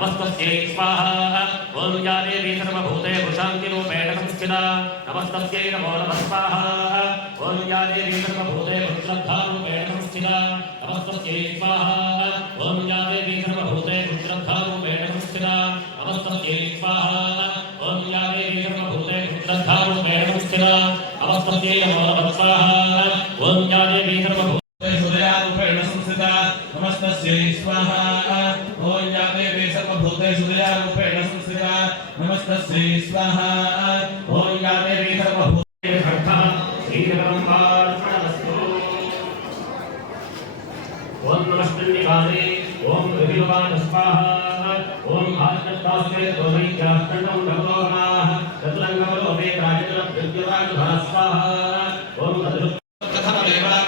नमस्ते स्वाहा ओम या देवी सर्वभूते शान्तिरूपेण संस्थिता नमस्तस्यै नमो नमः स्वाहा ॐ या देवी सर्वभूते श्रद्धारूपेण संस्थिता नमस्तस्यै स्वाहा ॐ या देवी सर्वभूते श्रद्धारूपेण संस्थिता नमस्तस्यै स्वाहा ॐ या देवी सर्वभूते श्रद्धारूपेण संस्थिता नमस्तस्यै नमो नमः स्वाहा ॐ या देवी सर्वभूते सूर्यारूपेण संस्थिता नमस्तस्यै स्वाहा ॐ या देवी सर्वभूते सूर्यारूपेण संस्थिता नमस्तस्यै स्वाहा ॐ या देवी सर्वभूते श्रीरङ्गार्पणमस्तु ॐ नमस्कृतिकाले ॐ विभिवान स्वाहा ॐ आत्मदास्ते दोमैक्यास्तण्डं नमोः तद्रङ्गमलो मे राजतलं विद्युवान् स्वाहा ॐ तद्रुप कथमदेवा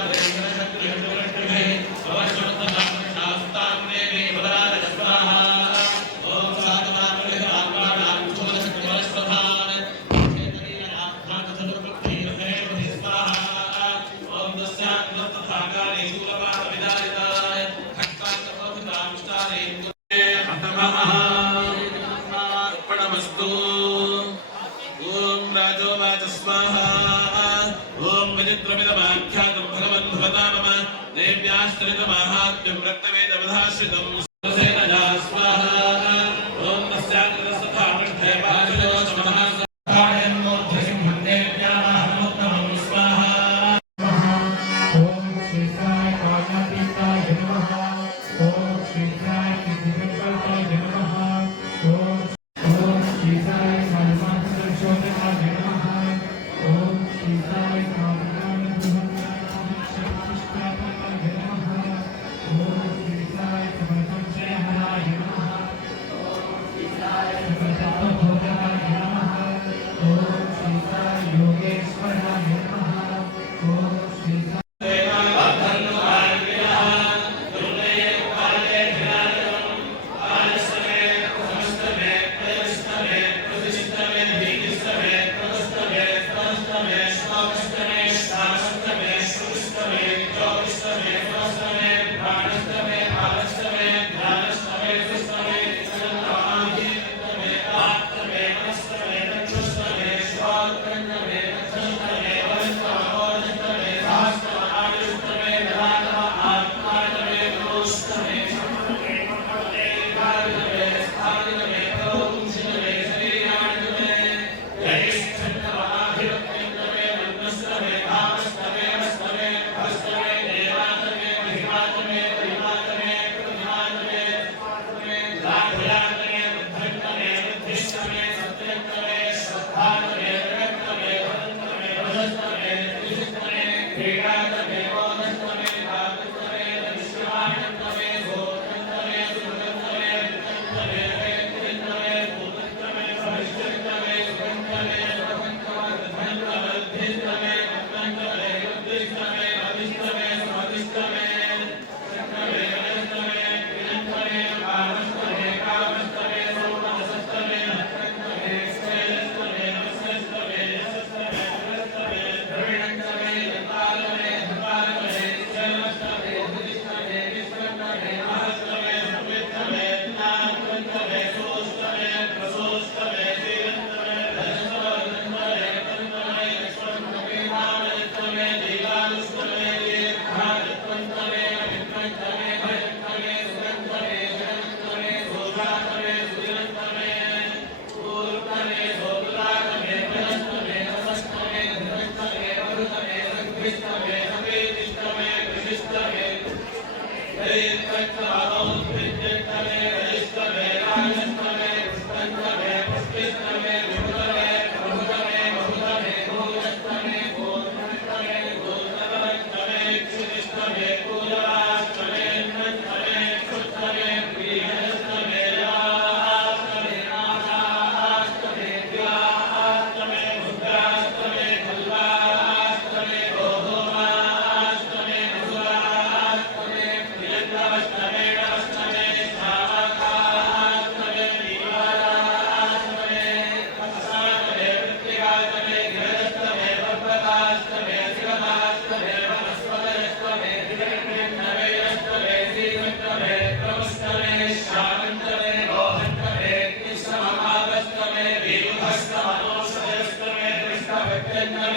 Amen.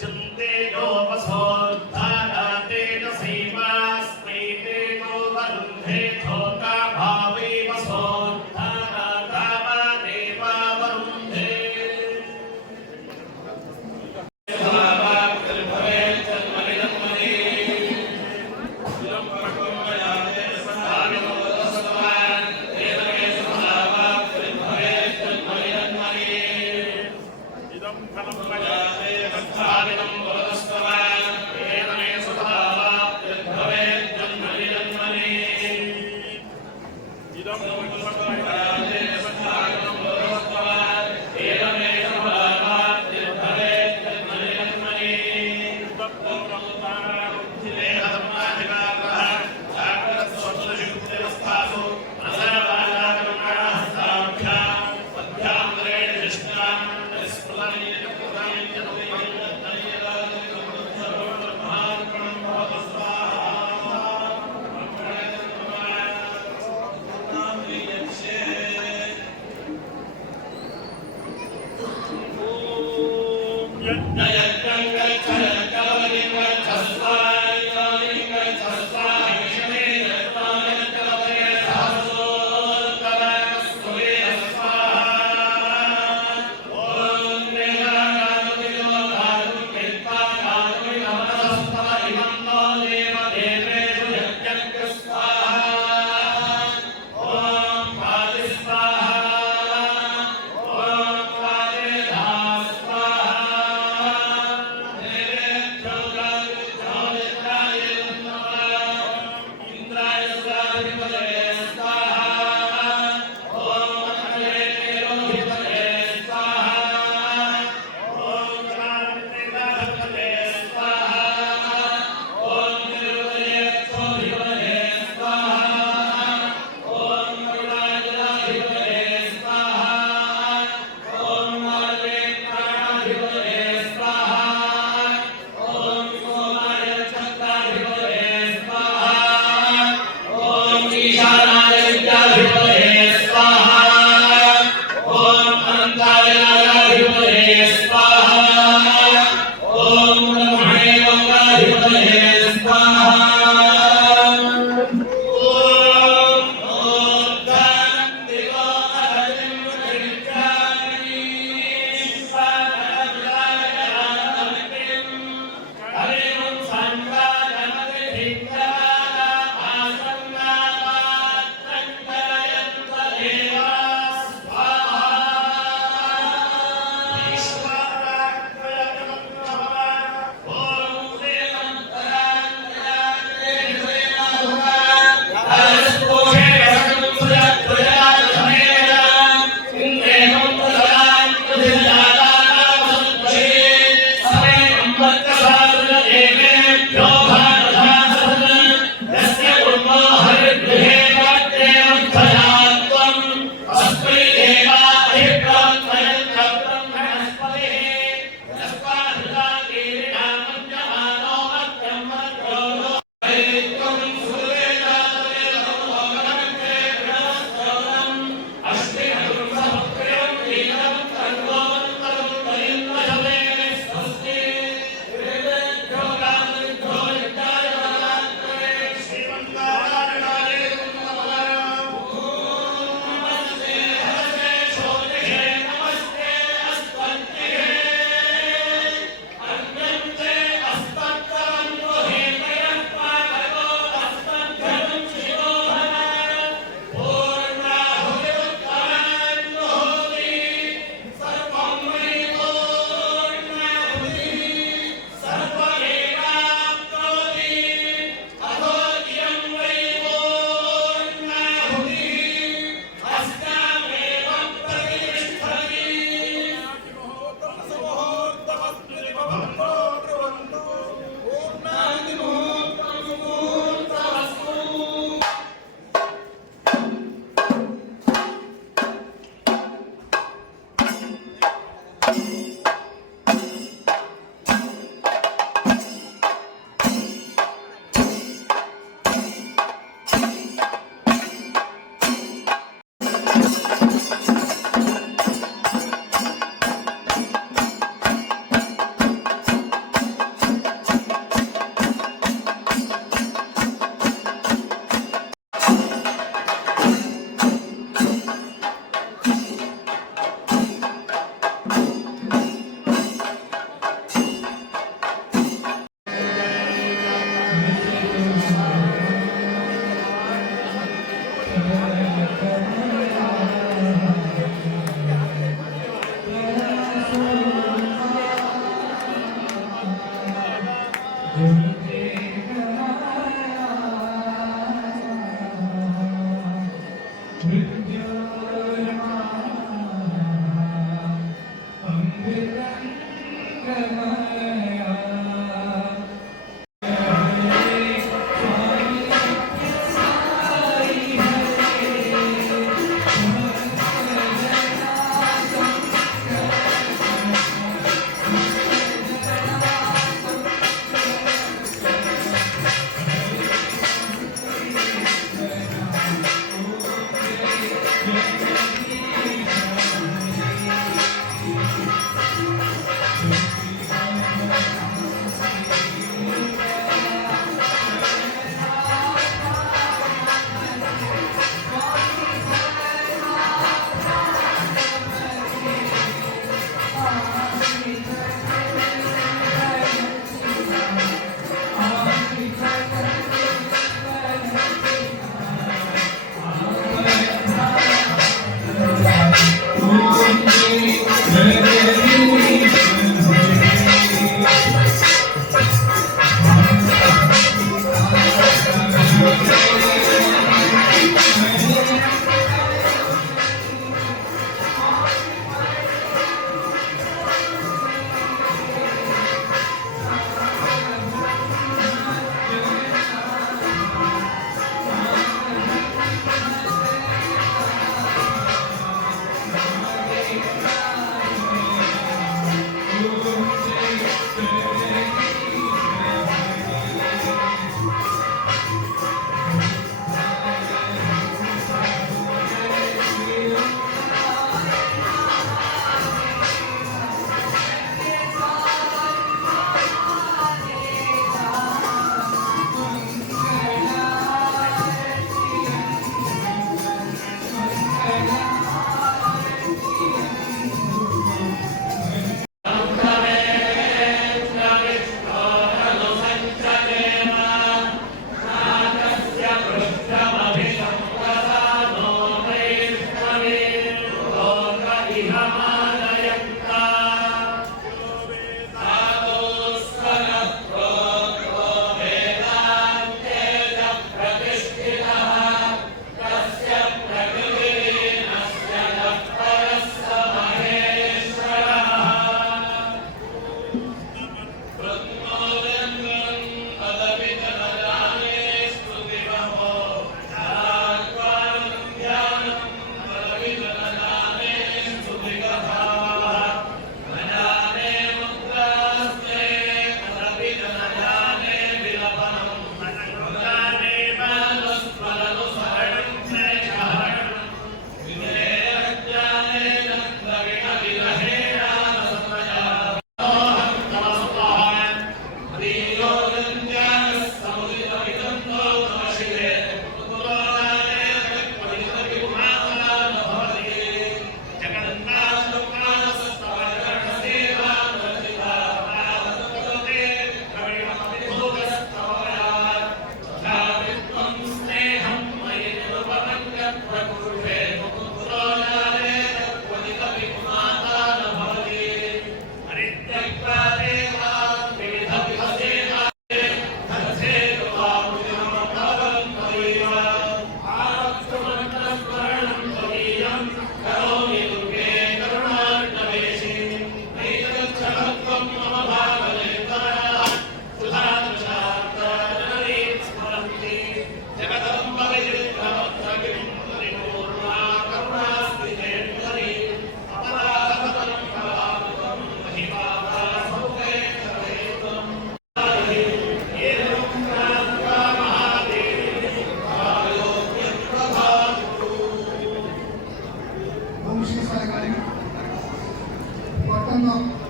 यच्छन्ते योपसोद्धाते तस्मै तेजो वरुन्धे थोका भावे वसोद्धाता देवा वरुन्धे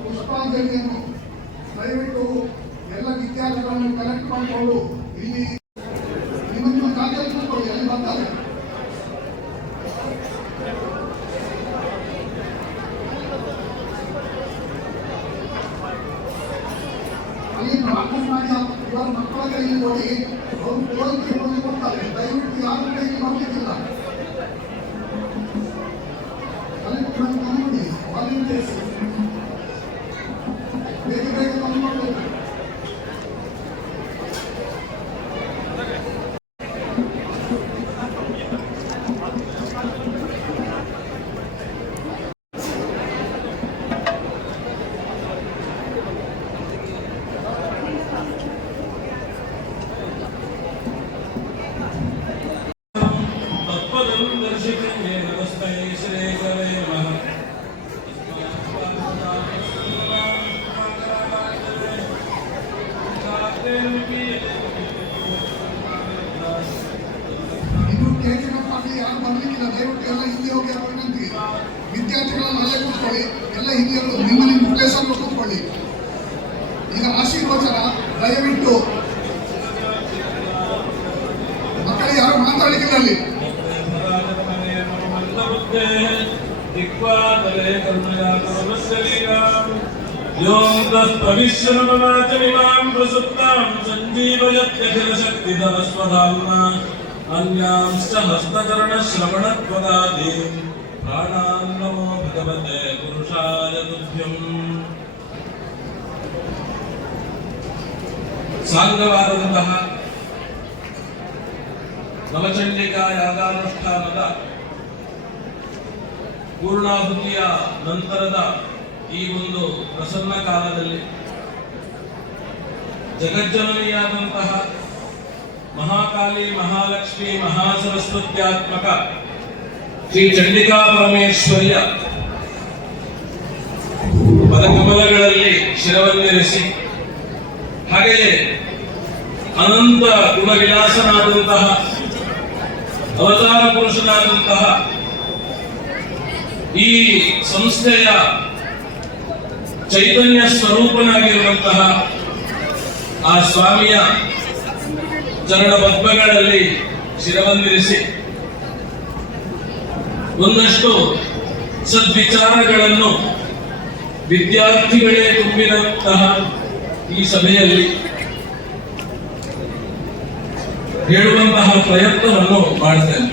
ಪುಷ್ಪಾಂಜಲಿಯನ್ನು ದಯವಿಟ್ಟು ಎಲ್ಲ ವಿದ್ಯಾರ್ಥಿಗಳನ್ನು ಕಲೆಕ್ಟ್ ಮಾಡಿಕೊಂಡು ಇಲ್ಲಿ ನಿಮ್ಮನ್ನು ಕಾಗದಲ್ಲಿ ಎಲ್ಲಿ ಬರ್ತಾರೆ. ಅಲ್ಲಿ ಪ್ರಾಕ್ಟೀಸ್ ಮಾಡಿ ಇವರ ಮಕ್ಕಳ ಕೈಯಲ್ಲಿ ನೋಡಿ ಅವರು ಕೋರಿಕೆ ಕೊಡ್ತಾರೆ. ದಯವಿಟ್ಟು ಯಾರ ಕೈಯಲ್ಲಿ ಮಾಡಲಿಕ್ಕಿಲ್ಲ. ಅಲ್ಲಿ ನೋಡಿ ವಾಲಂಟಿಯರ್ಸ್ ಬೇಗ ಬೇಗ ತಂದು ಮಾಡಬೇಕು. ಇದು ಕೇಳಿನಪ್ಪಾಗಿ ಯಾರು ಬರ್ಲಿಕ್ಕಿಲ್ಲ, ದಯವಿಟ್ಟು ಎಲ್ಲ ಹಿಂದೆ ಹೋಗಿ ಅವರ ವಿನಂತಿ. ವಿದ್ಯಾರ್ಥಿಗಳನ್ನು ಅಲ್ಲೇ ಕೂತ್ಕೊಳ್ಳಿ, ಎಲ್ಲ ಹಿರಿಯರು ನಿಮ್ಮ ಪ್ಲೇಸಲ್ಲಿ ಕೂತ್ಕೊಳ್ಳಿ. ಈಗ ಆಶೀರ್ವಚನ ದಯವಿಟ್ಟು ಮಕ್ಕಳು ಯಾರು ಮಾತಾಡಲಿಕ್ಕಿಲ್ಲ ಅಲ್ಲಿ. अन्यांश्च हस्तचरणश्रवणत्वदादीन् प्राणान् नमो भगवते पुरुषाय तुभ्यम्. ಸಾಂಗವಾದಂತಹ ನವಚಂಡಿಕಾ ಯಾಗಾನುಷ್ಠಾನದ ಪೂರ್ಣಾಹುತಿಯ ನಂತರದ ಈ ಒಂದು ಪ್ರಸನ್ನ ಕಾಲದಲ್ಲಿ ಜಗಜ್ಜನನಿಯಾದಂತಹ ಮಹಾಕಾಳಿ, ಮಹಾಲಕ್ಷ್ಮಿ, ಮಹಾಸರಸ್ವತ್ಯಾತ್ಮಕ ಶ್ರೀ ಚಂಡಿಕಾ ಪರಮೇಶ್ವರಿಯ ಪದಕಮಲಗಳಲ್ಲಿ ಶಿರವನ್ನಿರಿಸಿ, ಹಾಗೆಯೇ ಅನಂತ ಗುಣವಿಲಾಸನಾದಂತಹ ಅವತಾರ ಪುರುಷನಾದಂತಹ ಈ ಸಂಸ್ಥೆಯ ಚೈತನ್ಯ ಸ್ವರೂಪನಾಗಿರುವಂತಹ ಆ ಸ್ವಾಮಿಯ ಚರಣ ಪದ್ಮಗಳಲ್ಲಿ ಶಿರವನ್ನಿರಿಸಿ ಒಂದಷ್ಟು ಸದ್ವಿಚಾರಗಳನ್ನು ವಿದ್ಯಾರ್ಥಿಗಳೇ ತುಂಬಿದಂತಹ ಈ ಸಭೆಯಲ್ಲಿ ಹೇಳುವಂತಹ ಪ್ರಯತ್ನವನ್ನು ಮಾಡ್ತೇನೆ.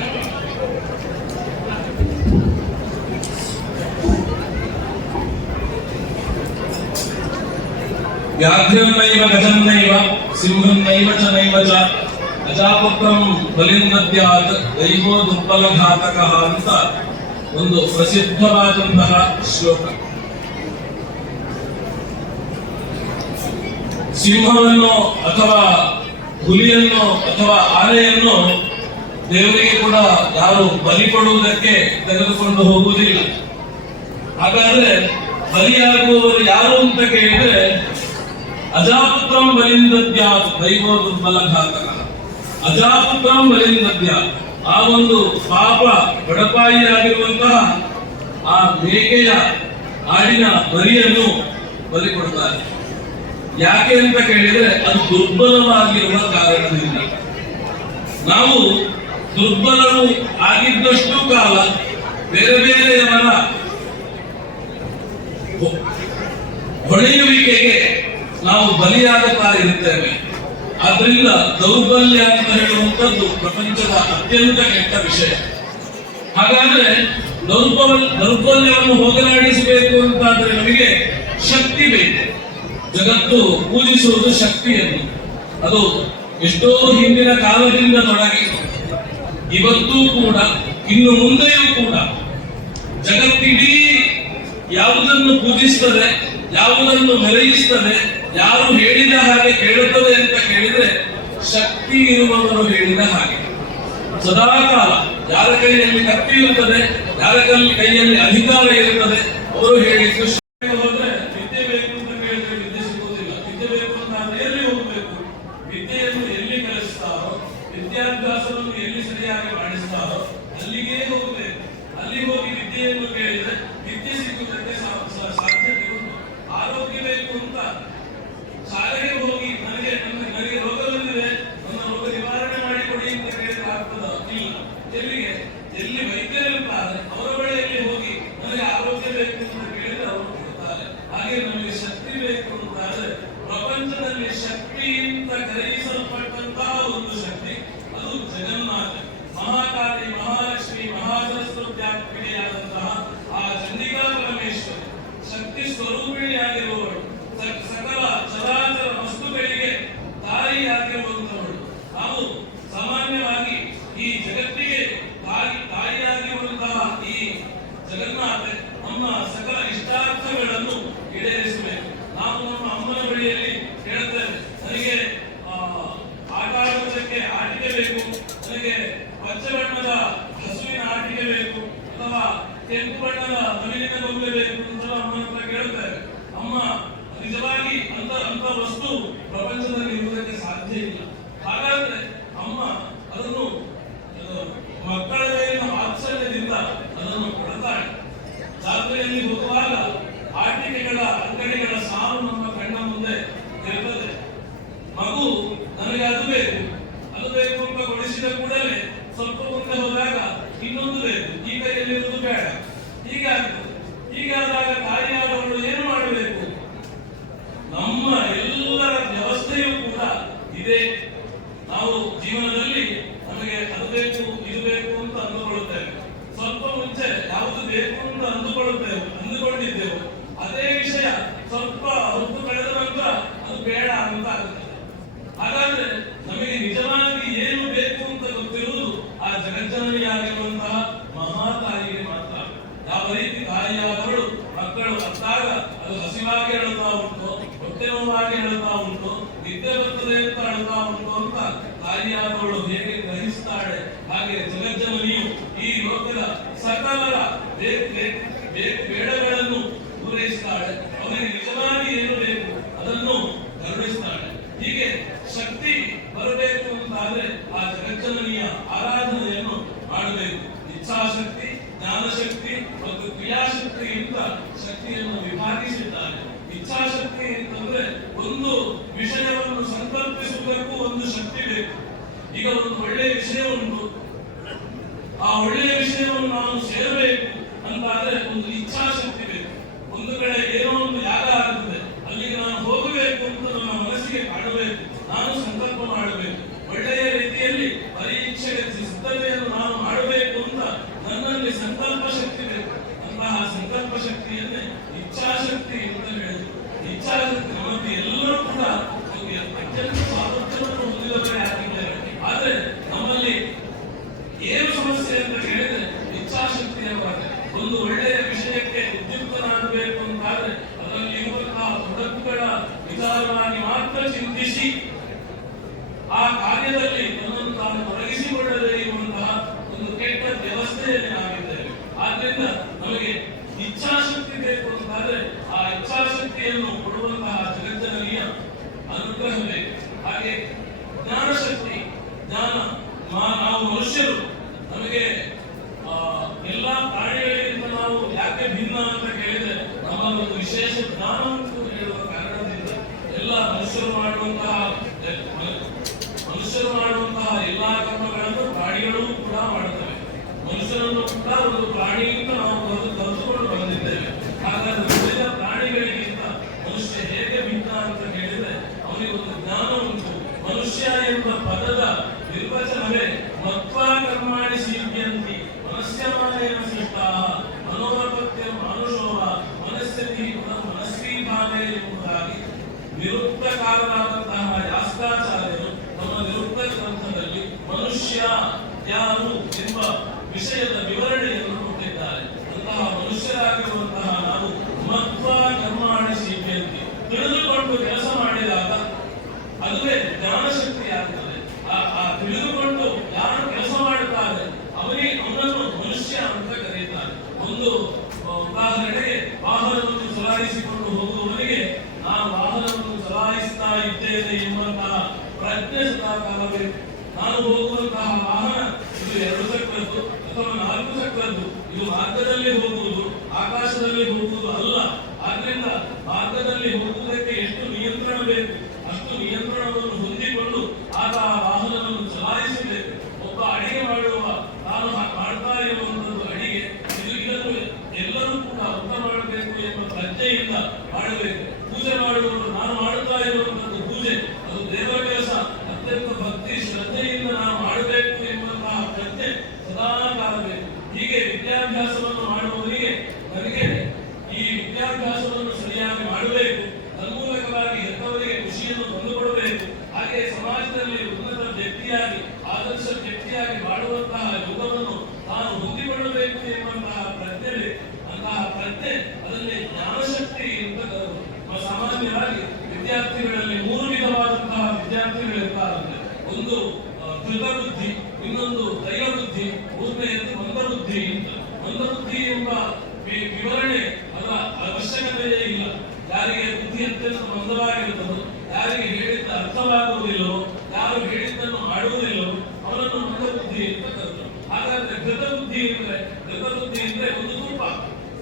ವ್ಯಾಘ್ರನ್ನೈವ ಗಜನ್ನೈವ ಸಿಂಹನ್ನೈವ ಚ ನೈವ ಚ ಅಜಾಪತ್ರಂ ಬಲಿಂದದ್ಯಾತ್ ದೈವೋ ದುರ್ಬಲಘಾತಕಃ ಅಂತ ಒಂದು ಪ್ರಸಿದ್ಧವಾದಂತಹ ಶ್ಲೋಕ. ಸಿಂಹವನ್ನು ಅಥವಾ ಹುಲಿಯನ್ನು ಅಥವಾ ಆನೆಯನ್ನು ದೇವರಿಗೆ ಕೂಡ ಯಾರು ಬಲಿ ಕೊಡುವುದಕ್ಕೆ ತೆಗೆದುಕೊಂಡು ಹೋಗುವುದಿಲ್ಲ. ಹಾಗಾದ್ರೆ ಬಲಿಯಾಗುವವರು ಯಾರು ಅಂತ ಕೇಳಿದ್ರೆ ಅಜಾಪುತ್ರಂ ಬಲಿಂದದ್ಯಾತ್ ದೈವೋ ದುರ್ಬಲಘಾತಕ. ಅಜಾಪುತ್ರಂ ಬಲಿಂದದ್ಯಾತ್, ಆ ಒಂದು ಪಾಪ ಬಡಪಾಯಿಯಾಗಿರುವಂತಹ ಆ ಮೇಕೆಯ ಆಡಿನ ಬಲಿಯನ್ನು ಬಲಿ ಕೊಡ್ತಾರೆ. ಯಾಕೆ ಅಂತ ಕೇಳಿದ್ರೆ ಅದು ದುರ್ಬಲವಾಗಿರುವ ಕಾರಣದಿಂದ. ನಾವು ದುರ್ಬಲರು ಆಗಿದ್ದಷ್ಟು ಕಾಲ ಬೇರೆ ಬೇರೆಯವರ ಹೊಳೆಯುವಿಕೆಗೆ ನಾವು ಬಲಿಯಾಗುತ್ತಾ ಇರುತ್ತೇವೆ. ಆದ್ರಿಂದ ದೌರ್ಬಲ್ಯ ಅಂತ ಹೇಳುವಂಥದ್ದು ಪ್ರಪಂಚದ ಅತ್ಯಂತ ಕೆಟ್ಟ ವಿಷಯ. ಹಾಗಾದ್ರೆ ದೌರ್ಬಲ್ಯವನ್ನು ಹೋಗಲಾಡಿಸಬೇಕು ಅಂತಾದ್ರೆ ನಮಗೆ ಶಕ್ತಿ ಬೇಕು. ಜಗತ್ತು ಪೂಜಿಸುವುದು ಶಕ್ತಿಯನ್ನು. ಅದು ಎಷ್ಟೋ ಹಿಂದಿನ ಕಾಲದಿಂದ ತೊಡಗಿ ಇವತ್ತೂ ಕೂಡ, ಇನ್ನು ಮುಂದೆಯೂ ಕೂಡ ಜಗತ್ತಿಡೀ ಯಾವುದನ್ನು ಪೂಜಿಸ್ತದೆ, ಯಾವುದನ್ನು ಮೆರೆಯಿಸ್ತದೆ, ಯಾರು ಹೇಳಿದ ಹಾಗೆ ಕೇಳುತ್ತದೆ ಅಂತ ಕೇಳಿದ್ರೆ ಶಕ್ತಿ ಇರುವವರು ಹೇಳಿದ ಹಾಗೆ. ಸದಾಕಾಲ ಯಾರ ಕೈಯಲ್ಲಿ ಕತ್ತಿ ಇರುತ್ತದೆ, ಯಾರ ಕೈಯಲ್ಲಿ ಅಧಿಕಾರ ಇರುತ್ತದೆ, ಅವರು ಹೇಳಿದ್ದು ಹೋದ್ರೆ ವಿದ್ಯೆ ಬೇಕು ಅಂತ ಕೇಳಿದ್ರೆ ವಿದ್ಯೆ ಸಿಗುವುದಿಲ್ಲ. ವಿದ್ಯೆ ಬೇಕು ಅಂತ ಎಲ್ಲಿ ಹೋಗಬೇಕು? ವಿದ್ಯೆಯನ್ನು ಎಲ್ಲಿ ಕಲಿಸ್ತಾರೋ, ವಿದ್ಯಾಭ್ಯಾಸವನ್ನು ಎಲ್ಲಿ ಸರಿಯಾಗಿ ಮಾಡಿಸ್ತಾರೋ ಅಲ್ಲಿಗೆ ಹೋಗಬೇಕು. ಅಲ್ಲಿ ಹೋಗಿ ವಿದ್ಯೆಯನ್ನು ಕೇಳಿದ್ರೆ ವಿದ್ಯೆ ಸಿಗುವುದಕ್ಕೆ ಸಾಧ್ಯತೆ ಉಂಟು. ಆರೋಗ್ಯ ಬೇಕು ಅಂತ ಶಾಲೆಗೆ ಹೋಗಿ ನನಗೆ ರೋಗ ಬಂದಿದೆ, ನನ್ನ ರೋಗ ನಿವಾರಣೆ ಮಾಡಿಕೊಡಿ ಅಂತ ಕೇಳಿದ್ರೆ ಆಗ್ತದ? ಇಲ್ಲ. ಎಲ್ಲಿಗೆ? ಎಲ್ಲಿ ವೈದ್ಯರಿರ್ತಾರೆ ಅವರ ಬಳಿಯಲ್ಲಿ ಹೋಗಿ ನನಗೆ ಆರೋಗ್ಯ ಬೇಕು ಅಂತ ಕೇಳಿದ್ರೆ ಅವರು ಕೊಡ್ತಾರೆ. ಹಾಗೆ ನಮಗೆ ಶಕ್ತಿ ಬೇಕು ಅಂತಾದ್ರೆ ಪ್ರಪಂಚದಲ್ಲಿ ಶಕ್ತಿಯಿಂದ ಗ್ರಹಿಸಲ್ಪಟ್ಟಂತಹ ಒಂದು ಶಕ್ತಿ, ಅದು ಜಗನ್ನಾಥ, ಮಹಾಕಾಳಿ, ಮಹಾಲಕ್ಷ್ಮಿ, ಮಹಾಸರಸ್ವತ್ಯಾತ್ಮಿಕೆಯಾದಂತಹ ಆ ಚಂಡಿಕಾ ಪರಮೇಶ್ವರಿ, ಶಕ್ತಿ ಸ್ವರೂಪಿಣಿಯಾಗಿರುವವಳು, ಸಕಲ ಅಂತ ಆಗುತ್ತದೆ. ಹಾಗಾದ್ರೆ ನಮಗೆ ನಿಜವಾಗಿ ಏನು ಬೇಕು ಅಂತ ಗೊತ್ತಿರುವುದು ಆ ಜಗಜ್ಜನನಿಯಾಗಿರುವಂತಹ ಮಹಾತಾಯಿಗೆ ಮಾತ್ರ. ಯಾವ ರೀತಿ ತಾಯಿಯಾದವಳು ಮಕ್ಕಳು ಅತ್ತಾಗ ಅದು ಹಸಿವಾಗಿ ಅಳುತ್ತಾ ಉಂಟು, ಹೊಟ್ಟೆ ನೋವಾಗಿ ಅಳುತ್ತಾ ಉಂಟು, ನಿದ್ದೆ ಬರ್ತದೆ ಅಂತ ಅಳುತ್ತಾ ಉಂಟು ಅಂತ ತಾಯಿಯಾದವಳು ಹೇಗೆ ಗ್ರಹಿಸ್ತಾಳೆ, ಹಾಗೆ ಜಗಜ್ಜನನಿಯು ಈ ಲೋಕದ ಸಕಲರ ಬೇಡಗಳನ್ನು ಪೂರೈಸ್ತಾಳೆ. ಅವರಿಗೆ ನಿಜವಾಗಿ ಏನು ಬೇಕು ಅದನ್ನು ಕರುಣಿಸ್ತಾಳೆ. ಹೀಗೆ ಶಕ್ತಿ ಬರಬೇಕು ಅಂತಾದ್ರೆ ಆ ಜಗಜ್ಜನನಿಯ ಆರಾಧನೆಯನ್ನು ಮಾಡಬೇಕು. ಇಚ್ಛಾಶಕ್ತಿ, ಜ್ಞಾನಶಕ್ತಿ ಮತ್ತು ಕ್ರಿಯಾಶಕ್ತಿಯಿಂದ ಶಕ್ತಿಯನ್ನು ವಿಭಾಗಿಸಿದ್ದಾರೆ. ಇಚ್ಛಾಶಕ್ತಿ ಅಂತಂದ್ರೆ ಒಂದು ವಿಷಯವನ್ನು ಸಂಕಲ್ಪಿಸುವುದಕ್ಕೂ ಒಂದು ಶಕ್ತಿ ಬೇಕು. ಈಗ ಒಂದು ಒಳ್ಳೆಯ ವಿಷಯ ಉಂಟು, ಆ ಒಳ್ಳೆಯ ವಿಷಯವನ್ನು ನಾನು ಸೇರಬೇಕು ಅಂತಾದ್ರೆ ಒಂದು ಇಚ್ಛಾಶಕ್ತಿ ಬೇಕು. ಒಂದು ಕಡೆ ಏನೋ ಒಂದು ಯಾಗ ಆಗುತ್ತದೆ, ಅಲ್ಲಿಗೆ ನಾನು ಹೋಗಬೇಕು ಅಂತ ನನ್ನ ಮನಸ್ಸಿಗೆ ಕಾಣಬೇಕು, ನಾನು ಸಂಕಲ್ಪ ಮಾಡಬೇಕು. ಒಳ್ಳೆಯ ರೀತಿಯಲ್ಲಿ ಪರೀಕ್ಷೆಗೆ ಸಿದ್ಧತೆಯನ್ನು ನಾನು ಮಾಡಬೇಕು ಅಂತ ನನ್ನಲ್ಲಿ ಸಂಕಲ್ಪ ಶಕ್ತಿ ಬೇಕು. ಅಂತಹ ಸಂಕಲ್ಪ ಶಕ್ತಿಯನ್ನೇ ಇಚ್ಛಾಶಕ್ತಿ ಅಂತ ಹೇಳಿದ್ರು. ಇಚ್ಛಾಶಕ್ತಿ ನಮಗೆ ಎಲ್ಲರೂ ಕೂಡ ಅತ್ಯಂತ ಸ್ವಾತಂತ್ರ್ಯವನ್ನು ಹೊಂದಿದವರೇ ಆಗಿದ್ದೇವೆ. ಆದ್ರೆ ನಮ್ಮಲ್ಲಿ ಏನು ಸಮಸ್ಯೆ ಅಂತ ಹೇಳಿದ್ರೆ ಇಚ್ಛಾಶಕ್ತಿಯ ಬಗ್ಗೆ. ಒಂದು ಒಳ್ಳೆಯ ವಿಷಯಕ್ಕೆ ಉದ್ಯುಕ್ತನಾಗಬೇಕು ಅಂತಾದ್ರೆ ಅದರಲ್ಲಿ ಇರುವಂತಹ ತೊಡಕುಗಳ ವಿಚಾರವಾಗಿ ಮಾತ್ರ ಚಿಂತಿಸಿ ಆ ಕಾರ್ಯದಲ್ಲಿ ನನ್ನನ್ನು ತಾನು ತೊಡಗಿಸಿಕೊಳ್ಳದೇ ಇರುವಂತಹ ಒಂದು ಕೆಟ್ಟ ವ್ಯವಸ್ಥೆಯಲ್ಲಿ ನಾವಿದ್ದೇವೆ. ಆದ್ರಿಂದ ನಮಗೆ ಇಚ್ಛಾಶಕ್ತಿ ಬೇಕು ಅಂತಾದ್ರೆ ಆ ಇಚ್ಛಾಶಕ್ತಿಯನ್ನು ಕೊಡುವಂತಹ ಜಗಜ್ಜನನಿಯ ಅನುಗ್ರಹ ಬೇಕು. ಹಾಗೆ ಜ್ಞಾನಶಕ್ತಿ, ಜ್ಞಾನ, ನಾವು ಮನುಷ್ಯರು ನಮಗೆ ಎಲ್ಲಾ ಪ್ರಾಣಿಗಳಿಗಿಂತ ನಾವು ಯಾಕೆ ಭಿನ್ನ ಅಂತ ಕೇಳಿದ್ರೆ ನಮ್ಮ ಒಂದು ವಿಶೇಷ ಜ್ಞಾನ ಉಂಟು ಹೇಳುವ ಕಾರಣದಿಂದ ಎಲ್ಲ ಮನುಷ್ಯರು ಮಾಡುವಂತಹ ಎಲ್ಲಾ ಕರ್ಮಗಳನ್ನು ಪ್ರಾಣಿಗಳು ಕೂಡ ಮಾಡುತ್ತವೆ. ಮನುಷ್ಯರನ್ನು ಕೂಡ ಒಂದು ಪ್ರಾಣಿಯಿಂದ ನಾವು ಕಲಿತುಕೊಂಡು ಬಂದಿದ್ದೇವೆ. ಹಾಗಾದ್ರೆ ಉಳಿದ ಪ್ರಾಣಿಗಳಿಗಿಂತ ಮನುಷ್ಯ ಹೇಗೆ ಭಿನ್ನ ಅಂತ ಕೇಳಿದ್ರೆ ಅವನಿಗೆ ಒಂದು ಜ್ಞಾನ ಉಂಟು. ಮನುಷ್ಯ ಎಂಬ ಪದದ ನಿರ್ವಚನವೇ ಮತ್ವಾ ಕರ್ಮಾಣಿ ಸಿದ್ಧ್ಯಂತಿ ಮನಸ್ಯಮಾನೇನ ಸೃಷ್ಟಾಃ ಮನೋರಪತ್ಯ ಮಾನುಷೋವ ಮನಸ್ಯತಿ ಮನಸ್ವೀಭಾವೇ ಎಂಬುದಾಗಿ ನಿರುಕ್ತಕಾರರಾದಂತಹ ಯಾಸ್ಕಾಚಾರ್ಯರು ತಮ್ಮ ನಿರುಕ್ತ ಗ್ರಂಥದಲ್ಲಿ ಮನುಷ್ಯ ಯಾರು ಎಂಬ ವಿಷಯದ ವಿವರಣೆಯನ್ನು ಕೊಟ್ಟಿದ್ದಾರೆ. ಅಂತಹ ಮನುಷ್ಯರಾಗಿರುವಂತಹ ನಾವು ಮತ್ವಾ ಕರ್ಮಾಣಿ ಸಿದ್ಧ್ಯಂತಿ ತಿಳಿದುಕೊಂಡು ಕೆಲಸ ಮಾಡಿದಾಗ ಅದುವೇ ಜ್ಞಾನಶಕ್ತಿ ಆಗುತ್ತದೆ. ಆ ತಿಳಿದುಕೊಂಡು ಯಾರು ಕೆಲಸ ಮಾಡುತ್ತಾರೆ ಅವನನ್ನು ಮನುಷ್ಯ ಅಂತ ಕರೆಯುತ್ತಾರೆ. ಒಂದು ಉದಾಹರಣೆಗೆ ವಾಹನವನ್ನು ಚಲಾಯಿಸಿಕೊಂಡು ಹೋಗುವವನಿಗೆ ನಾನು ವಾಹನವನ್ನು ಚಲಾಯಿಸ್ತಾ ಇದ್ದೇನೆ ಎಂಬಂತಹ ಪ್ರಜ್ಞೆ ಸದಾಕಾಲಬೇಕು. ನಾನು ಹೋಗುವಂತಹ ವಾಹನ ಇದು 2 ಚಕ್ರದ್ದು ಅಥವಾ 4 ಚಕ್ರದ್ದು, ಇದು ಮಾರ್ಗದಲ್ಲಿ ಹೋಗುವುದು, ಆಕಾಶದಲ್ಲಿ ಹೋಗುವುದು ಅಲ್ಲ. ಆದ್ರಿಂದ ಮಾರ್ಗದಲ್ಲಿ ಹೋಗುವುದಕ್ಕೆ ಎಷ್ಟು ನಿಯಂತ್ರಣ ಬೇಕು ಅಷ್ಟು ನಿಯಂತ್ರಣವನ್ನು ಹೊಂದಿಕೊಂಡು ಆಗ ಆ ವಾಹನವನ್ನು ಚಲಾಯಿಸಬೇಕು. ಒಬ್ಬ ಅಡಿಗೆ ಮಾಡುವ ನಾನು ಮಾಡ್ತಾ ಇರುವಂತದ್ದು ಅಡಿಗೆ ಇದನ್ನು ಎಲ್ಲರೂ ಕೂಡ ಊಟ ಮಾಡಬೇಕು ಎಂಬ ಪ್ರಜ್ಞೆಯಿಂದ ಮಾಡಬೇಕು. ಪೂಜೆ ಮಾಡುವವರು ನಾನು ಮಾಡುತ್ತಾ ಇರುವಂತದ್ದು ಪೂಜೆ, ಅದು ದೇವರ ಕೆಲಸ, ಅತ್ಯಂತ ಭಕ್ತಿ ಶ್ರದ್ಧೆಯಿಂದ ನಾನು ಮಾಡಬೇಕು ಎಂಬಂತಹ ಪ್ರಜ್ಞೆ ಸದಾ ಕಾಲಬೇಕು. ಹೀಗೆ ವಿದ್ಯಾಭ್ಯಾಸವನ್ನು ಮಾಡುವವರಿಗೆ ನನಗೆ ಈ ವಿದ್ಯಾಭ್ಯಾಸವನ್ನು ಸರಿಯಾಗಿ ಮಾಡಬೇಕು, ತನ್ಮೂಲಕವಾಗಿ ಹೆತ್ತವರಿಗೆ ಖುಷಿಯನ್ನು ತಂದುಕೊಡಬೇಕು, ಹಾಗೆ ಸಮಾಜದಲ್ಲಿ ಉನ್ನತ ವ್ಯಕ್ತಿಯಾಗಿ ಆದರ್ಶ ವ್ಯಕ್ತಿಯಾಗಿ ಮಾಡುವಂತಹ ಯೋಗವನ್ನು ತಾನು ಹೊಂದಿಕೊಳ್ಳಬೇಕು ಎಂಬಂತಹ ಪ್ರಜ್ಞೆ ಬೇಕು. ಅಂತಹ ಪ್ರಜ್ಞೆ ಅದನ್ನೇ ಜ್ಞಾನಶಕ್ತಿ ಅಂತ ಕರೆದು. ಸಾಮಾನ್ಯವಾಗಿ ವಿದ್ಯಾರ್ಥಿಗಳಲ್ಲಿ 3 ವಿಧವಾದಂತಹ ವಿದ್ಯಾರ್ಥಿಗಳಿರ್ತಾರಂತೆ. ಒಂದು ಧೃತಬುದ್ಧಿ, ಇನ್ನೊಂದು ದೈವಬುದ್ಧಿ, ಮೂರನೆಯದು ಮಂದಬುದ್ಧಿ ಅಂತ. ಮಂದಬುದ್ಧಿ ಎಂಬ ವಿವರಣೆ ಅದರ ಅವಶ್ಯಕತೆಯೇ ಇಲ್ಲ. ಯಾರಿಗೆ ಬುದ್ಧಿ ಅತ್ಯಂತ ಮಂದವಾಗಿರುತ್ತದೋ, ಯಾರಿಗೆ ಹೇಳಿದ್ದ ಅರ್ಥವಾಗುವುದಿಲ್ಲವೋ, ಯಾರು ಹೇಳಿದ್ದನ್ನು ಮಾಡುವುದಿಲ್ಲವೋ ಅವನನ್ನು ಮಂದಬುದ್ಧಿ ಅಂತ ಕರೆದರು. ಹಾಗಾದ್ರೆ ಧೃತಬುದ್ಧಿ ಅಂದ್ರೆ ಒಂದು ತುಪ್ಪ,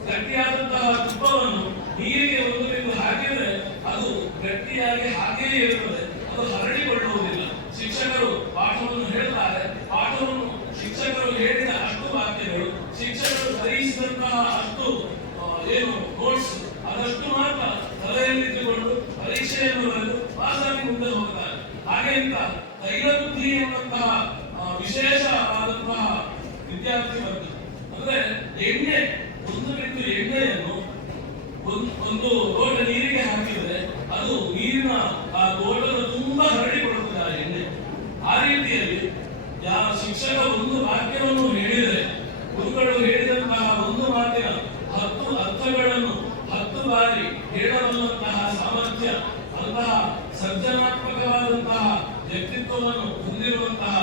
ಗಟ್ಟಿಯಾದಂತಹ ತುಪ್ಪವನ್ನು ನೀರಿಗೆ ಒಂದು ಬಿಂದು ಹಾಕಿದ್ರೆ ಅದು ಗಟ್ಟಿಯಾಗಿ ಹಾಗೆಯೇ ಇರುತ್ತದೆ, ಅದು ಹರಡಿಕೊಳ್ಳುವುದಿಲ್ಲ. ಶಿಕ್ಷಕರು ಪಾಠವನ್ನು ಹೇಳ್ತಾರೆ, ಪಾಠವನ್ನು ಶಿಕ್ಷಕರು ಹೇಳಿದ ಅಷ್ಟು ವಾಕ್ಯಗಳು, ಶಿಕ್ಷಕರು ಗ್ರಹಿಸಿದಂತಹ ಅಷ್ಟು ನೋಟ್ಸ್ ಅದಷ್ಟು ಮಾತ್ರ ತಲೆಯಲ್ಲಿಟ್ಟುಕೊಂಡು ಪರೀಕ್ಷೆಯನ್ನು ಬರೆದು ಪಾಸಾಗಿ ಮುಂದೆ ಹೋಗ್ತಾರೆ. ಹಾಗೆ ಅಂತ ದೈವಬುದ್ಧಿ ಎಂಬಂತಹ ವಿಶೇಷವಾದಂತಹ ವಿದ್ಯಾರ್ಥಿ ವರ್ಗ ಅಂದ್ರೆ ಎಣ್ಣೆ, ಒಂದು ಬಿಟ್ಟು ಎಣ್ಣೆಯನ್ನು ಒಂದು ಲೋಟ ನೀರಿಗೆ ಹಾಕಿದರೆ ಅದು ನೀರಿನ ಆ ತೋಟದ ತುಂಬಾ ಹರಡಿಕೊಳ್ಳುತ್ತಿದ್ದಾರೆ ಎಣ್ಣೆ. ಆ ರೀತಿಯಲ್ಲಿ ಯಾವ ಶಿಕ್ಷಕ ಒಂದು ವಾಕ್ಯವನ್ನು ಹೇಳಿದರೆ ಗುರುಗಳು ಹೇಳಿದಂತಹ ಒಂದು ಮಾತಿನ 10 ಅರ್ಥಗಳನ್ನು 10 ಬಾರಿ ಹೇಳಬಲ್ಲಂತಹ ಸಾಮರ್ಥ್ಯ, ಅಂತಹ ಸರ್ಜನಾತ್ಮಕವಾದಂತಹ ವ್ಯಕ್ತಿತ್ವವನ್ನು ಹೊಂದಿರುವಂತಹ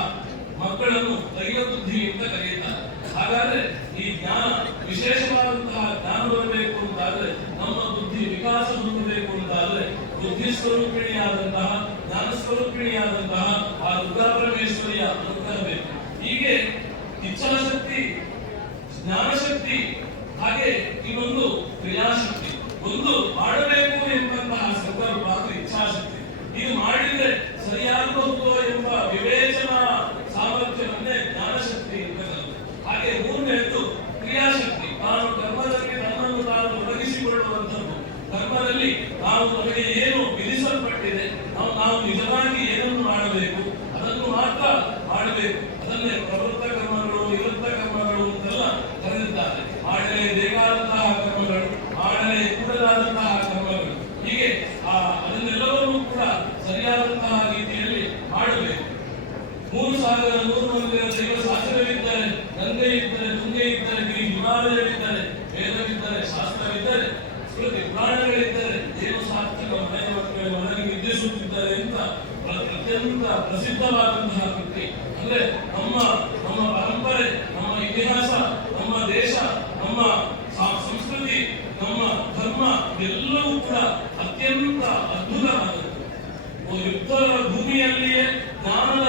ಮಕ್ಕಳನ್ನು ದೈವ ಬುದ್ಧಿ ಅಂತ ಕರೆಯುತ್ತಾರೆ. ಹಾಗಾದ್ರೆ ಈ ಜ್ಞಾನ, ವಿಶೇಷವಾದಂತಹ ಜ್ಞಾನ ಬರಬೇಕು ಅಂತಾದ್ರೆ, ನಮ್ಮ ಬುದ್ಧಿ ವಿಕಾಸ ಹೊಂದಬೇಕು ಅಂತಾದ್ರೆ ಬುದ್ಧಿ ಸ್ವರೂಪಿಣಿಯಾದಂತಹ, ಜ್ಞಾನ ಸ್ವರೂಪಿಣಿಯಾದಂತಹ ಆ ದುರ್ಗಾ ಪರಮೇಶ್ವರಿಯ ಅನುಗ್ರಹ ಬೇಕು. ಹೀಗೆ ಇಚ್ಛಾಶಕ್ತಿ, ಜ್ಞಾನಶಕ್ತಿ, ಹಾಗೆ ಇನ್ನೊಂದು ಕ್ರಿಯಾಶಕ್ತಿ. ಒಂದು ಮಾಡಬೇಕು ಎಂಬಂತಹ ಸಂಕಲ್ಪ ಅಂದ್ರೆ ಇಚ್ಛಾಶಕ್ತಿ. ಇದು ಮಾಡಿದ್ರೆ ಸರಿಯಾಗಬಹುದು ಎಂಬ ವಿವೇಚನಾ ಸಾಮರ್ಥ್ಯವನ್ನೇ ಜ್ಞಾನಶಕ್ತಿ ಅಂತ ಕರೆಯುವುದು. ಹಾಗೆ ಮೂರನೇದು ಕ್ರಿಯಾಶಕ್ತಿ. ನಾನು ಕರ್ಮದಲ್ಲಿ ನನ್ನನ್ನು ನಾನು ತೊಡಗಿಸಿಕೊಳ್ಳುವಂಥದ್ದು. ಕರ್ಮದಲ್ಲಿ ನಾವು ನಮಗೆ ಏನು ವಿಧಿಸಲ್ಪಟ್ಟಿದೆ, ನಾವು ನಿಜವಾಗಿ ಏನನ್ನು ಮಾಡಬೇಕು ಅದನ್ನು ಮಾತ್ರ ಮಾಡಬೇಕು. ಅದನ್ನೇ ಪ್ರವೃತ್ತ ಕರ್ಮಗಳು, ನಿವೃತ್ತ ಕರ್ಮಗಳು ಅಂತೆಲ್ಲ ಕರೆದಿದ್ದಾರೆ. ಮಾಡಲೇಬೇಕಾದಂತಹ ಕರ್ಮಗಳು, ಮಾಡಲೇ ಕೂಡಲಾದಂತಹ ಕರ್ಮಗಳು, ಹೀಗೆ ಅದನ್ನೆಲ್ಲವನ್ನೂ ಕೂಡ ಸರಿಯಾದಂತಹ ರೀತಿಯಲ್ಲಿ ಮಾಡಬೇಕು. 3 ಸಾಗರ 3 ಮಂದಿರ ದೈವ ಶಾಸ್ತ್ರವಿದ್ದರೆ, ಗಂಗೆ ಇದ್ದರೆ, ತುಂಗೆ ಇದ್ದರೆ, ಹಿಮಾಲಯವಿದ್ದರೆ, ವೇದವಿದ್ದರೆ, ಶಾಸ್ತ್ರವಿದ್ದರೆ, ಸ್ಮೃತಿ ಪುರಾಣಗಳಿದ್ದರೆ ಏನು ಸಾರ್ಥಕ ಮನೆಯ ಮಕ್ಕಳು ಮನೆಗೆ ನಿರ್ದೇಶಿಸುತ್ತಿದ್ದಾರೆ ಅಂತ ಅತ್ಯಂತ ಪ್ರಸಿದ್ಧವಾದಂತಹ ಕೃತಿ. ಅಂದ್ರೆ ನಮ್ಮ ಪರಂಪರೆ, ನಮ್ಮ ಇತಿಹಾಸ, ನಮ್ಮ ದೇಶ, ನಮ್ಮ ಸಂಸ್ಕೃತಿ, ನಮ್ಮ ಧರ್ಮ ಎಲ್ಲವೂ ಕೂಡ ಅತ್ಯಂತ ಅದ್ಭುತವಾದದ್ದು. ಯುದ್ಧದ ಭೂಮಿಯಲ್ಲಿಯೇ ಜ್ಞಾನದ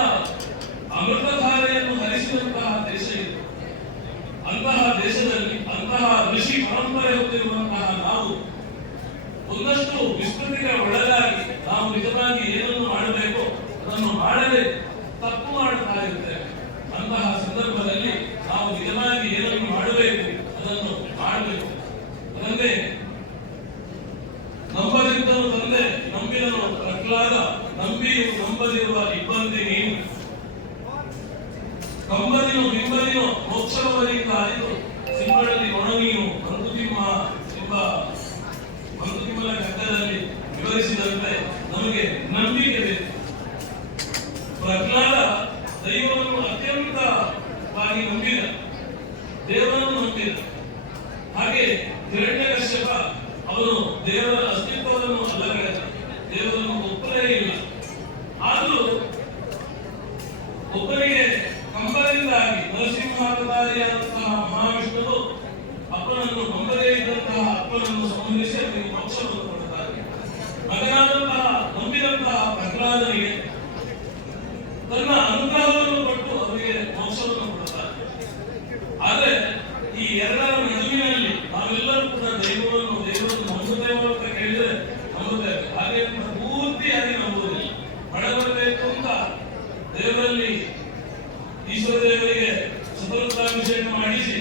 ಅಮೃತಧಾರೆಯನ್ನು ಹರಿಸಿದಂತಹ ದೇಶ ಇದು. ಅಂತಹ ದೇಶದಲ್ಲಿ ಅಂತಹ ಋಷಿ ಪರಂಪರೆ ಹೊಂದಿರುವಂತಹ ನಾವು ಒಂದಷ್ಟು ವಿಸ್ಮೃತಿಗೆ ಒಳಗಾಗಿ ನಾವು ನಿಜವಾಗಿ ಏನನ್ನು ಮಾಡಬೇಕು ಅದನ್ನು ಮಾಡದೆ ತಪ್ಪು ಮಾಡುತ್ತಾ ಇರ್ತೇವೆ. ಅಂತಹ ಸಂದರ್ಭದಲ್ಲಿ ನಾವು ನಿಜವಾಗಿ ಏನನ್ನು ಮಾಡಬೇಕು ಅದನ್ನು ಮಾಡಬೇಕು. ಅದನ್ನೇ ನಂಬದಿದ್ದನು ತಂದೆ, ನಂಬಿದನು ಪ್ರಹ್ಲಾದ, ನಂಬಿಯು ನಂಬದಿರುವ ಇಬ್ಬಂದಿ ನೀನು. ಕಂಬದಿನೋ ಬಿಂಬದಿನೋ ಮೋಕ್ಷವರಿಂದ ಆಯಿತು, ಸಿಂಹದಲ್ಲಿ ಒಣನೀನು ಮಂಕುತಿಮ್ಮ ಎಂಬ ಮಂಕುತಿಮ್ಮನ ಕಗ್ಗದಲ್ಲಿ ವಿವರಿಸಿದಂತೆ ನಮಗೆ ನಂಬಿಕೆ ಬೇಕು. ಪ್ರಹ್ಲಾದ ದೈವವನ್ನು ಅತ್ಯಂತವಾಗಿ ನಂಬಿದ, ದೇವರನ್ನು ನಂಬಿದ. ಹಾಗೆ ಹಿರಣ್ಯಕಶ್ಯಪ ಅವನು ದೇವರ ಅಸ್ತಿತ್ವವನ್ನು ಅಲ್ಲಗಳೆದ, ದೇವರನ್ನು ಒಪ್ಪಲೇ ಇಲ್ಲ. ಆದರೂ ಒಬ್ಬರಿಗೆ ಕಂಬದಿಂದಾಗಿ ನರಸಿಂಹಾವತಾರಿಯಾದಂತಹ ಮಹಾವಿಷ್ಣುವು ಅಪ್ಪನನ್ನು ಕಂಬದೇ ಇದ್ದಂತಹ ಅಪ್ಪನನ್ನು ಸಂಬಂಧಿಸಿ ಅವರಿಗೆ ಮೋಕ್ಷವನ್ನು ಕೊಡುತ್ತಾರೆ. ಮಗನಾದಂತಹ ನಂಬಿದಂತಹ ಪ್ರಹ್ಲಾದನಿಗೆ ತನ್ನ ಅನುಗ್ರಹವನ್ನು ಕೊಟ್ಟು ಅವರಿಗೆ ಮೋಕ್ಷವನ್ನು ಕೊಡುತ್ತಾರೆ. ಆದರೆ ಈ ಎರಡರ ನಡುವಿನಲ್ಲಿ ನಾವೆಲ್ಲರೂ ಕೂಡ ದೇವರನ್ನು ನಂಬುತ್ತೇವೆ ಅಂತ ಕೇಳಿದರೆ ನಂಬುತ್ತೇವೆ. ಹಾಗೆ ಪೂರ್ತಿಯಾಗಿ ನಂಬುವುದಿಲ್ಲ. ಮಳೆ ಬರಬೇಕು ಅಂತ ದೇವರಲ್ಲಿ ಈಶ್ವರ ದೇವರಿಗೆ ಸತರುದ್ರಾಭಿಷೇಕ ಮಾಡಿಸಿ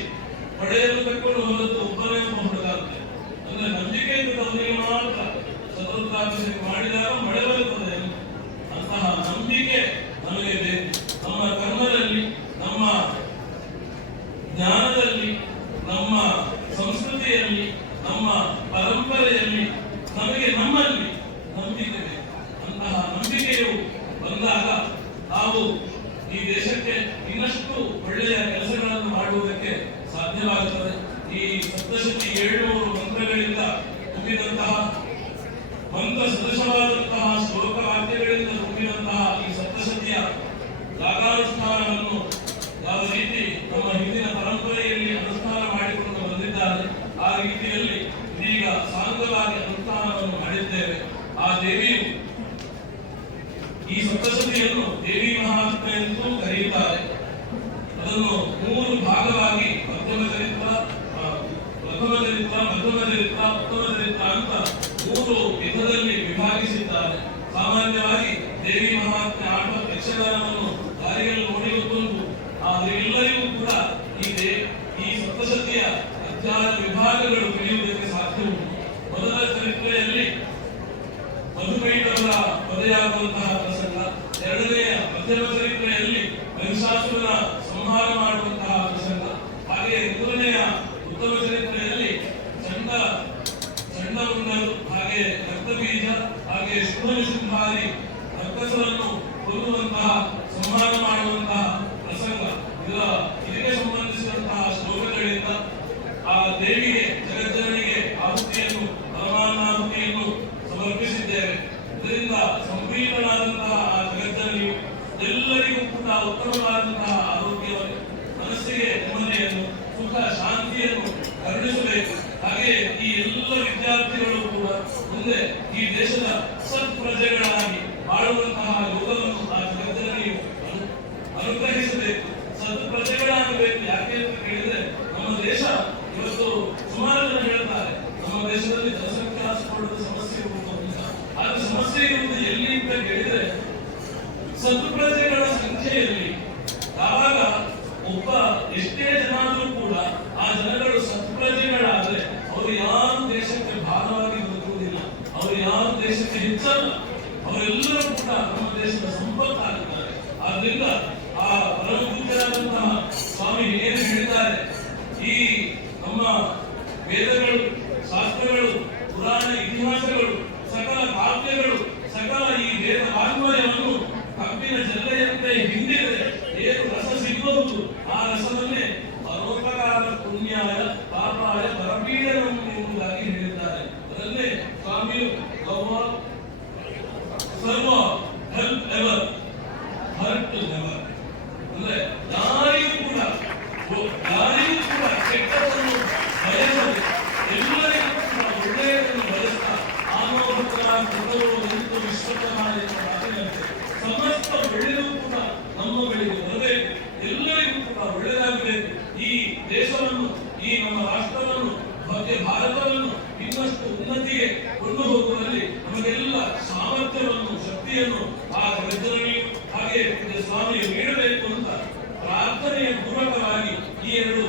ಪಡೆಯಲು ತಕ್ಕೊಂಡು ಹೊರತು ಒಬ್ಬನೇ ಹೊರಟಾಗುತ್ತೆ. ಅಂದ್ರೆ ನಂಬಿಕೆ ಇದ್ದವರಿಗೆ ಮಾತ್ರ ಸತರುದ್ರಾಭಿಷೇಕ ಮಾಡಿದಾಗ ಮಳೆ ಬರುತ್ತದೆ. ಅಂತಹ ನಂಬಿಕೆ ನಮಗೆ ಬೇಕು. ನಮ್ಮ ಕರ್ಮದಲ್ಲಿ, ನಮ್ಮ ಜ್ಞಾನದಲ್ಲಿ, ನಮ್ಮ ಸಂಸ್ಕೃತಿಯಲ್ಲಿ, ನಮ್ಮ ಪರಂಪರೆಯಲ್ಲಿ ನಮಗೆ ನಮ್ಮಲ್ಲಿ ನಂಬಿಕೆ ಬೇಕು. ಅಂತಹ ನಂಬಿಕೆಯು ಬಂದಾಗ ನಾವು ಈ ದೇಶಕ್ಕೆ ಇನ್ನಷ್ಟು ಒಳ್ಳೆಯ ಕೆಲಸಗಳನ್ನು ಮಾಡುವುದಕ್ಕೆ ಸಾಧ್ಯವಾಗುತ್ತದೆ. ಈ ಸಪ್ತಶತಿ 700 ಮಂತ್ರಗಳಿಂದ ತುಂಬಿದಂತಹ, ಮಂತ್ರ ಸದೃಶವಾದಂತಹ ಶ್ಲೋಕ ವಾಕ್ಯಗಳಿಂದ ತುಂಬಿದಂತಹ ಈ ಸಪ್ತಶತಿಯ ಯಾಗಾನುಷ್ಠಾನವನ್ನು ಯಾವ ರೀತಿ ನಮ್ಮ ಹಿಂದಿನ ಪರಂಪರೆಯಲ್ಲಿ ಅನುಷ್ಠಾನ ಮಾಡಿಕೊಂಡು ಬಂದಿದ್ದಾರೆ, ಆ ರೀತಿಯಲ್ಲಿ ಇದೀಗ ಸಾಂಗವಾಗಿ ಅನುಷ್ಠಾನವನ್ನು ಮಾಡಿದ್ದೇವೆ. ಆ ದೇವಿಯು ಈ ಸಪ್ತಶತಿಯನ್ನು ದೇವಿ ಮಹಾತ್ಮೆ ಎಂದು ಕರೆಯುತ್ತಾರೆ. ಅದನ್ನು 3 ಭಾಗವಾಗಿ ಮಧ್ಯಮ ಚರಿತ್ರ, ಪ್ರಥಮ ಚರಿತ್ರ, ಮಧ್ಯಮ ಚರಿತ್ರ, ಉತ್ತಮ ಚರಿತ್ರ ಅಂತ 3 ವಿಧದಲ್ಲಿ ವಿಭಾಗಿಸಿದ್ದಾರೆ. ಸಾಮಾನ್ಯವಾಗಿ ದೇವಿ ಮಹಾತ್ಮೆ ಆಡುವ ಯಕ್ಷಗಾನವನ್ನು ದಾರಿಯಲ್ಲಿ ನೋಡಿರುತ್ತುಂಟು. ಎಲ್ಲರಿಗೂ ಕೂಡ ಈ ಸಪ್ತಶತಿಯ ಅಧ್ಯಾಯ ವಿಭಾಗಗಳು ತಿಳಿಯುವುದಕ್ಕೆ ಸಾಧ್ಯ ಉಂಟು. ಮೊದಲ ಚರಿತ್ರೆಯಲ್ಲಿ ಮಧುಕೈಟವರ ವಧೆಯಾಗುವಂತಹ ಪ್ರಸಂಗ, ಎರಡನೆಯ ಮಧ್ಯಮ ಚರಿತ್ರೆಯಲ್ಲಿ ಮಹಿಷಾಸುರನ ಸಂಹಾರ ಮಾಡುವಂತಹ ಪ್ರಸಂಗ, ಹಾಗೆ ಮೂರನೆಯ ಉತ್ತಮ ಚರಿತ್ರೆಯಲ್ಲಿ ಚಂಡ ಉಂಡರು, ಹಾಗೆ ರಕ್ತಬೀಜ, ಹಾಗೆ ಶುಭನಿಶುಂಭಾರಿ ಕೊಲ್ಲುವಂತಹ ಸಂಹಾರ ಮಾಡುವಂತಹ ಪ್ರಸಂಗ ಇದಕ್ಕೆ ಸಂಬಂಧಿಸಿದಂತಹ ಶ್ಲೋಕಗಳಿಂದ ಆ ದೇವಿಗೆ ಜಗಜ್ಜನಿಗೆ ಆಹುತಿಯನ್ನು ಪರಮಾನ್ನಾಹುತಿಯನ್ನು ಸಮರ್ಪಿಸಿದ್ದೇವೆ. ಇದರಿಂದ ಸಂಪ್ರೀತನಾದಂತಹ ಆ ಜಗಜ್ಜನಿಯು ಎಲ್ಲರಿಗೂ ಕೂಡ ಉತ್ತಮವಾದಂತಹ ಆರೋಗ್ಯವನ್ನು, ಮನಸ್ಸಿಗೆ ನೆಮ್ಮದಿಯನ್ನು, ಸುಖ ಶಾಂತಿಯನ್ನು ಕರುಣಿಸಬೇಕು. ಹಾಗೆ ಈ ಎಲ್ಲ ವಿದ್ಯಾರ್ಥಿಗಳು ಕೂಡ ಮುಂದೆ ಈ ದೇಶದ ಸತ್ಪ್ರಜೆಗಳಾಗಿ ಬಾಳುವಂತಹ ಯೋಗವನ್ನು ಆ ಜಗಜ್ಜನಿಯು ಅನುಗ್ರಹಿಸಬೇಕು. ಸತ್ಪ್ರಜೆಗಳಾಗಬೇಕು. ಯಾಕೆ ಅಂತ ಕೇಳಿದ್ರೆ ನಮ್ಮ ದೇಶ ಇವತ್ತು ಸುಮಾರು ಜನ ಹೇಳ್ತಾರೆ ನಮ್ಮ ದೇಶದಲ್ಲಿ ಜನಸಂಖ್ಯಾ ಸ್ಫೋಟದ ಸಮಸ್ಯೆ ಇರುವುದಿಲ್ಲ. ಆದ್ರೆ ಸಮಸ್ಯೆ ಇರುವುದು ಎಲ್ಲಿ ಅಂತ ಕೇಳಿದ್ರೆ ಸತ್ಪ್ರಜೆಗಳ ಸಂಖ್ಯೆಯಲ್ಲಿ. ಯಾವಾಗ ಒಬ್ಬ ಎಷ್ಟೇ ಜನ ಆದ್ರೂ ಕೂಡ ಆ ಜನಗಳು ಸತ್ಪ್ರಜೆಗಳಾದ್ರೆ ಅವರು ಯಾರು ದೇಶಕ್ಕೆ ಭಾರವಾಗಿ ಬದುಕುವುದಿಲ್ಲ, ಅವರು ಯಾರು ದೇಶಕ್ಕೆ ಹೆಚ್ಚಲ್ಲ, ಅವರೆಲ್ಲರೂ ಕೂಡ ನಮ್ಮ ದೇಶದ ಸಂಪತ್ತಾಗಿದ್ದಾರೆ. ಆದ್ರಿಂದ ಆ ಪರಮ ಪೂಜ್ಯರಾದಂತಹ ಸ್ವಾಮಿ ಏನು ಹೇಳಿದ್ದಾರೆ, ಈ ನಮ್ಮ ವೇದಗಳು, ಶಾಸ್ತ್ರಗಳು, ಪುರಾಣ ಇತಿಹಾಸಗಳು, ಸಕಲ ಕಾವ್ಯಗಳು, ಸಕಲ ಈ ವೇದ ವಾಂಗ್ಮಯವನ್ನು ಕಬ್ಬಿನ ಜಲ್ಲೆಯಂತೆ ಹಿಂಡಿದರೆ ಏನು ರಸ ಸಿಗಬಹುದು, ಆ ರಸವನ್ನೇ ಪರೋಪಕಾರ ಪುಣ್ಯಾಯ ಪಾಪಾಯ ಪರಪೀಡನವನ್ನು ಎಂಬುದಾಗಿ ಹೇಳಿದ್ದಾರೆ. ಅದನ್ನೇ ಸ್ವಾಮಿಯು ಸರ್ವ ಹೆಲ್ಪ್ ಎವರ್ ಹರ್ಟ್ ನೆವರ್ ಅಂದ್ರೆ ಯಾರಿಗೂ ಕೂಡ ಕೆಟ್ಟದನ್ನು ಬಯಸದೆ ಎಲ್ಲರಿಗೂ ಕೂಡ ಒಳ್ಳೆಯದನ್ನು ಬಯಸ್ತಾ ಆನೋಭಕ್ತರು ವಿಶ್ವಕರ್ಮಾಯ ಮಾತಿನಂತೆ ಸಮಸ್ತ ಬೆಳೆಯೂ ಕೂಡ ನಮ್ಮ ಬೆಳೆಗೆ ಬರಬೇಕು. ಎಲ್ಲರಿಗೂ ಕೂಡ ಒಳ್ಳೆಯದಾಗಬೇಕು. ಈ ದೇಶವನ್ನು, ಈ ನಮ್ಮ ರಾಷ್ಟ್ರವನ್ನು, ಭಾರತವನ್ನು ಇನ್ನಷ್ಟು ಉನ್ನತಿಗೆ ಕೊಂಡು ಹೋಗುವಲ್ಲಿ ನಮಗೆಲ್ಲ ಸಾಮರ್ಥ್ಯವನ್ನು, ಶಕ್ತಿಯನ್ನು ಆ ಜಗಜ್ಜನಿಯು ಹಾಗೆ ಸ್ವಾಮಿಯು ನೀಡಬೇಕು ಅಂತ ಪ್ರಾರ್ಥನೆಯ ಪೂರ್ವಕವಾಗಿ ಈ ಎರಡು